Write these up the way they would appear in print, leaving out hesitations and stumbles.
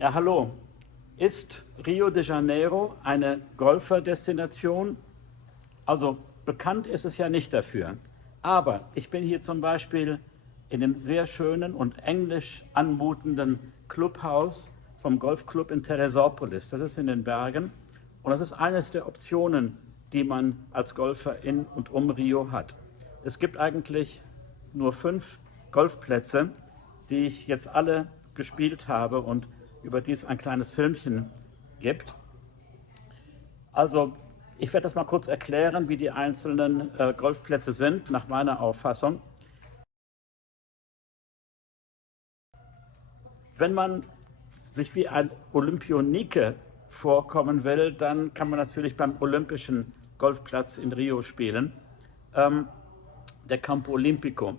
Ja, hallo. Ist Rio de Janeiro eine Golferdestination? Also bekannt ist es ja nicht dafür. Aber ich bin hier zum Beispiel in dem sehr schönen und englisch anmutenden Clubhaus vom Golfclub in Teresópolis. Das ist in den Bergen und das ist eines der Optionen, die man als Golfer in und um Rio hat. Es gibt eigentlich nur 5 Golfplätze, die ich jetzt alle gespielt habe und über die es ein kleines Filmchen gibt. Also ich werde das mal kurz erklären, wie die einzelnen Golfplätze sind, nach meiner Auffassung. Wenn man sich wie ein Olympionike vorkommen will, dann kann man natürlich beim Olympischen Golfplatz in Rio spielen, der Campo Olimpico.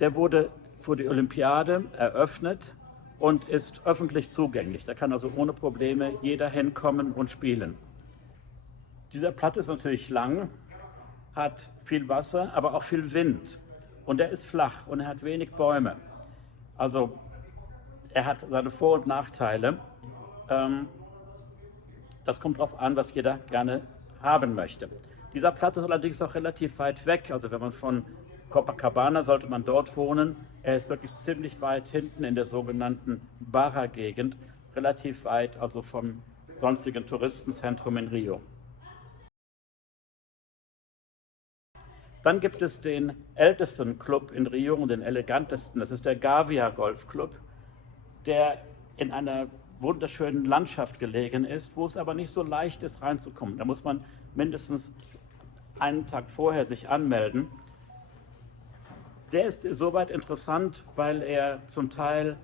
Der wurde für die Olympiade eröffnet und ist öffentlich zugänglich. Da kann also ohne Probleme jeder hinkommen und spielen. Dieser Platz ist natürlich lang, hat viel Wasser, aber auch viel Wind. Und er ist flach und er hat wenig Bäume. Also er hat seine Vor- und Nachteile. Das kommt darauf an, was jeder gerne haben möchte. Dieser Platz ist allerdings auch relativ weit weg. Also wenn man von Copacabana sollte man dort wohnen. Er ist wirklich ziemlich weit hinten in der sogenannten Barra-Gegend, relativ weit also vom sonstigen Touristenzentrum in Rio. Dann gibt es den ältesten Club in Rio und den elegantesten, das ist der Gavia Golf Club, der in einer wunderschönen Landschaft gelegen ist, wo es aber nicht so leicht ist reinzukommen. Da muss man mindestens einen Tag vorher sich anmelden. Der ist soweit interessant, weil er zum Teil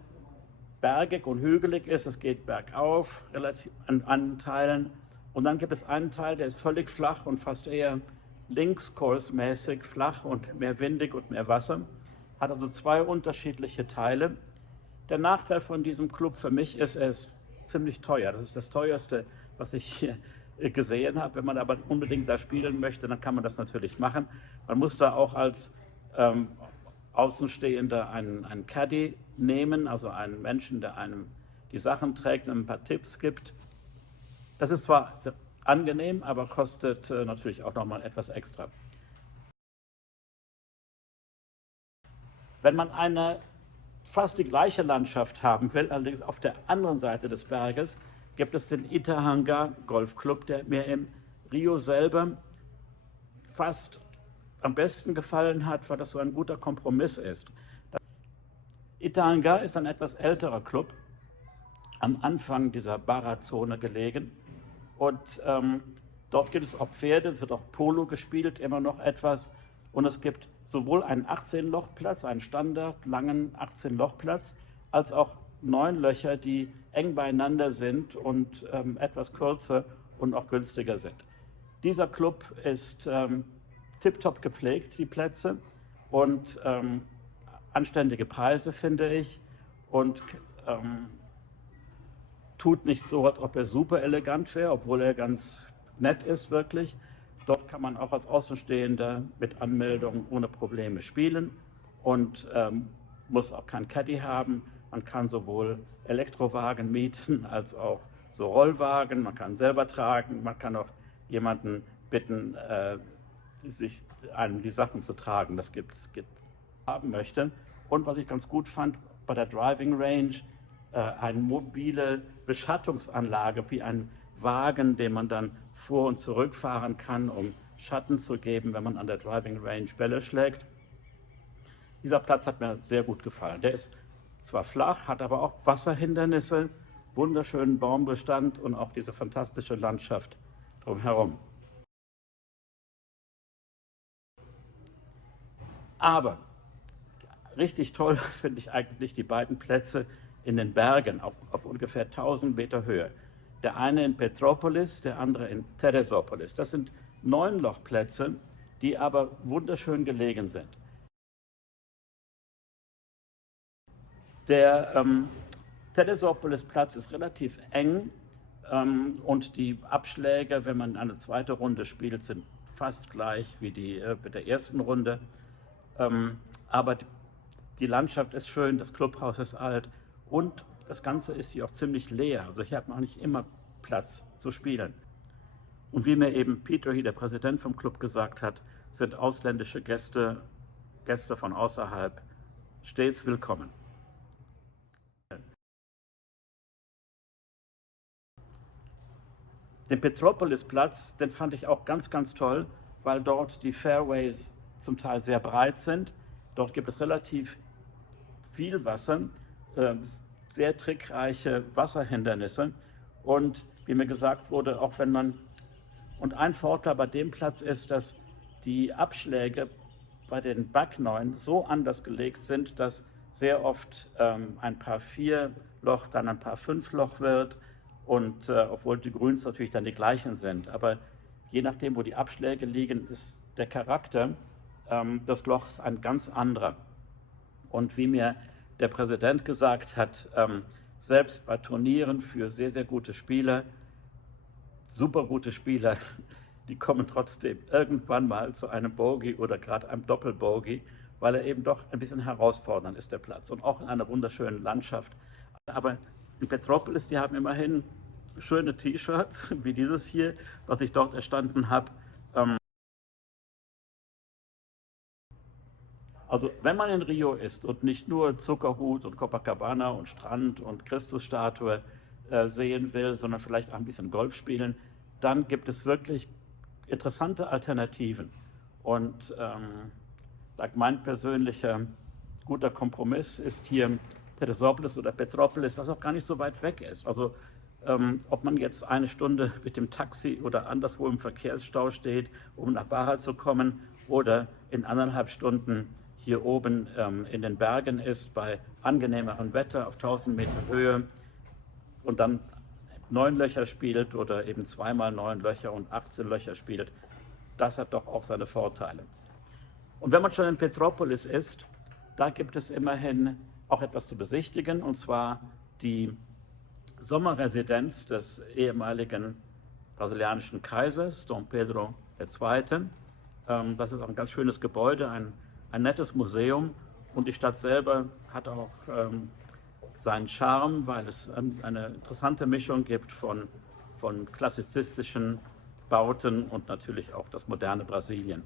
bergig und hügelig ist. Es geht bergauf relativ an Teilen. Und dann gibt es einen Teil, der ist völlig flach und fast eher linkskursmäßig flach und mehr windig und mehr Wasser. Hat also 2 unterschiedliche Teile. Der Nachteil von diesem Club für mich ist, er ist ziemlich teuer. Das ist das teuerste, was ich hier gesehen habe. Wenn man aber unbedingt da spielen möchte, dann kann man das natürlich machen. Man muss da auch als Außenstehender einen Caddy nehmen, also einen Menschen, der einem die Sachen trägt und ein paar Tipps gibt. Das ist zwar sehr angenehm, aber kostet natürlich auch nochmal etwas extra. Wenn man eine fast die gleiche Landschaft haben will, allerdings auf der anderen Seite des Berges, gibt es den Itahanga Golfclub, der mir in Rio selber fast am besten gefallen hat, weil das so ein guter Kompromiss ist. Itahanga ist ein etwas älterer Club, am Anfang dieser Barra-Zone gelegen. Und dort gibt es auch Pferde, wird auch Polo gespielt, immer noch etwas. Und es gibt sowohl einen 18-Loch-Platz, einen Standard langen 18-Loch-Platz, als auch 9 Löcher, die eng beieinander sind und etwas kürzer und auch günstiger sind. Dieser Club ist tiptop gepflegt, die Plätze, und anständige Preise, finde ich. Und tut nicht so, als ob er super elegant wäre, obwohl er ganz nett ist, wirklich. Dort kann man auch als Außenstehender mit Anmeldung ohne Probleme spielen und muss auch kein Caddy haben. Man kann sowohl Elektrowagen mieten als auch so Rollwagen. Man kann selber tragen. Man kann auch jemanden bitten, sich einem die Sachen zu tragen. Das gibt haben möchte. Und was ich ganz gut fand bei der Driving Range, eine mobile Beschattungsanlage wie ein Wagen, den man dann vor- und zurückfahren kann, um Schatten zu geben, wenn man an der Driving Range Bälle schlägt. Dieser Platz hat mir sehr gut gefallen. Der ist zwar flach, hat aber auch Wasserhindernisse, wunderschönen Baumbestand und auch diese fantastische Landschaft drumherum. Aber richtig toll finde ich eigentlich die beiden Plätze in den Bergen auf ungefähr 1000 Meter Höhe. Der eine in Petropolis, der andere in Teresópolis. Das sind 9 Lochplätze, die aber wunderschön gelegen sind. Der Teresópolis-Platz ist relativ eng und die Abschläge, wenn man eine zweite Runde spielt, sind fast gleich wie die mit der ersten Runde. Aber die Landschaft ist schön, das Clubhaus ist alt und das Ganze ist hier auch ziemlich leer. Also hier hat man auch nicht immer Platz zu spielen. Und wie mir eben Peter hier, der Präsident vom Club, gesagt hat, sind ausländische Gäste von außerhalb stets willkommen. Den Petropolis-Platz, den fand ich auch ganz, ganz toll, weil dort die Fairways zum Teil sehr breit sind. Dort gibt es relativ viel Wasser, sehr trickreiche Wasserhindernisse. Und wie mir gesagt wurde, auch wenn man, und ein Vorteil bei dem Platz ist, dass die Abschläge bei den Backneuen so anders gelegt sind, dass sehr oft ein Paar 4-Loch dann ein Paar 5-Loch wird. Und obwohl die Grüns natürlich dann die gleichen sind. Aber je nachdem, wo die Abschläge liegen, ist der Charakter des Lochs ein ganz anderer. Und wie mir der Präsident gesagt hat, selbst bei Turnieren für sehr, sehr gute Spieler, super gute Spieler, die kommen trotzdem irgendwann mal zu einem Bogey oder gerade einem Doppelbogey, weil er eben doch ein bisschen herausfordernd ist, der Platz. Und auch in einer wunderschönen Landschaft. Aber in Petropolis, die haben immerhin schöne T-Shirts, wie dieses hier, was ich dort erstanden habe. Also wenn man in Rio ist und nicht nur Zuckerhut und Copacabana und Strand und Christusstatue sehen will, sondern vielleicht auch ein bisschen Golf spielen, dann gibt es wirklich interessante Alternativen. Und mein persönlicher guter Kompromiss ist hier Teresópolis oder Petropolis, was auch gar nicht so weit weg ist. Also ob man jetzt eine Stunde mit dem Taxi oder anderswo im Verkehrsstau steht, um nach Barra zu kommen, oder in 1,5 Stunden hier oben in den Bergen ist, bei angenehmerem Wetter auf 1000 Meter Höhe und dann 9 Löcher spielt oder eben zweimal 9 Löcher und 18 Löcher spielt, das hat doch auch seine Vorteile. Und wenn man schon in Petropolis ist, da gibt es immerhin auch etwas zu besichtigen, und zwar die Sommerresidenz des ehemaligen brasilianischen Kaisers, Dom Pedro II. Das ist auch ein ganz schönes Gebäude, ein nettes Museum, und die Stadt selber hat auch seinen Charme, weil es eine interessante Mischung gibt von klassizistischen Bauten und natürlich auch das moderne Brasilien.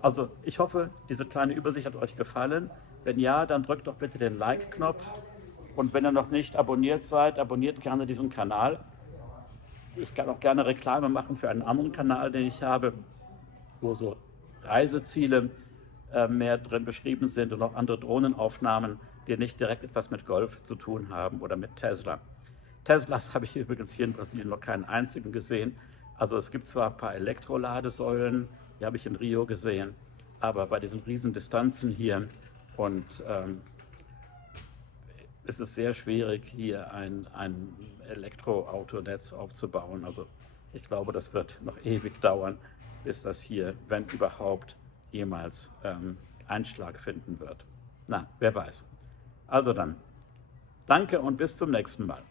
Also ich hoffe, diese kleine Übersicht hat euch gefallen. Wenn ja, dann drückt doch bitte den Like-Knopf. Und wenn ihr noch nicht abonniert seid, abonniert gerne diesen Kanal. Ich kann auch gerne Reklame machen für einen anderen Kanal, den ich habe, wo so Reiseziele mehr drin beschrieben sind und auch andere Drohnenaufnahmen, die nicht direkt etwas mit Golf zu tun haben oder mit Tesla. Teslas habe ich übrigens hier in Brasilien noch keinen einzigen gesehen. Also es gibt zwar ein paar Elektroladesäulen, die habe ich in Rio gesehen, aber bei diesen riesen Distanzen hier und ist es sehr schwierig, hier ein Elektroautonetz aufzubauen. Also ich glaube, das wird noch ewig dauern, bis das hier, wenn überhaupt, jemals Einschlag finden wird. Na, wer weiß. Also dann, danke und bis zum nächsten Mal.